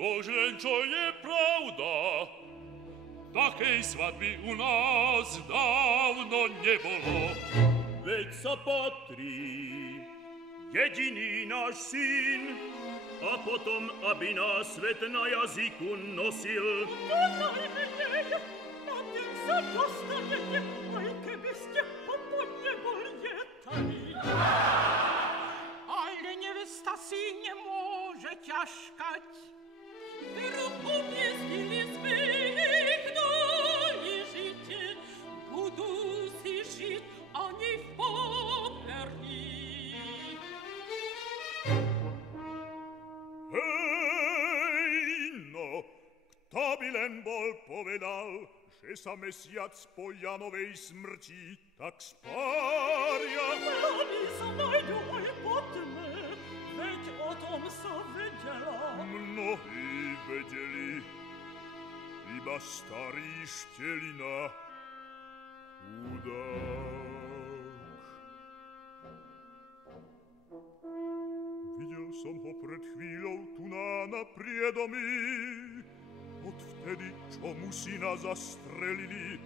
Bož len čo je pravda, takej svadby u nás dávno nebolo. Veď sa patrí jediný náš syn, a potom, aby nás svet na jazyku nosil. To najmenej, na tým sa dostanete, aj keby ste po nebo lietali. Ale nevesta si nemôže ťažkať. Veru umiestnili sme ich náležite, budú si žiť ani v poperí. Kto by len bol povedal, že sa mesiac po Janovej smrti tak spária? Oni sa najdu aj po tme, veď o tom sa vedela. Mnohí vedeli, iba starý štelina, chudák. Videl som ho pred chvíľou tu na priedomí. Odvtedy, čo mu syna zastrelili,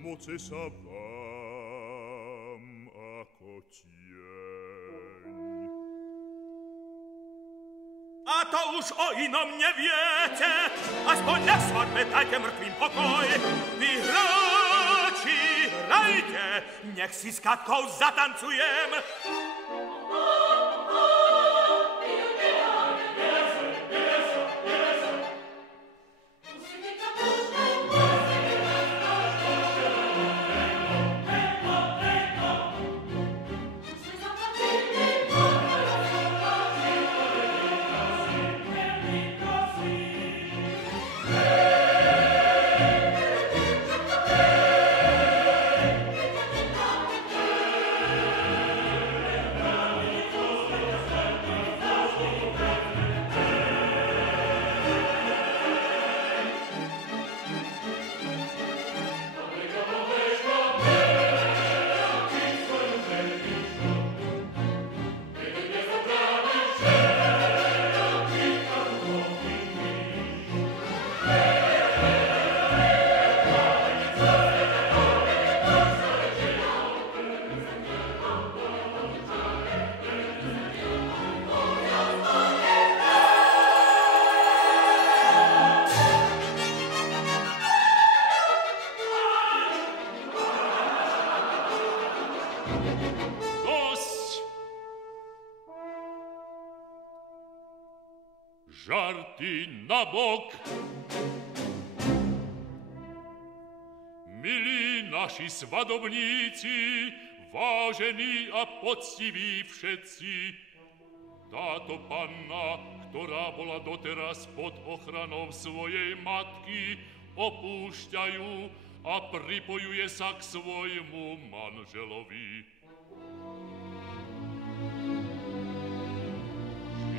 moce sa vám ako tieň. A to už o inom neviete, aspoň na svadbe dajte mŕtvým pokoj. Vy hráči, hrajte, nech si s Katkou zatancujem. Žarty nabok. Milí naši svadobníci, vážení a poctiví všetci, táto panna, ktorá bola doteraz pod ochranou svojej matky, opúšťajú a pripojuje sa k svojmu manželovi.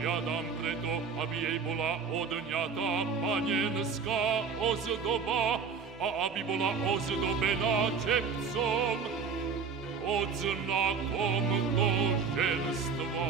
Žiadam preto, aby jej bola odňatá panenská ozdoba a aby bola ozdobená čepcom, odznakom to ženstva.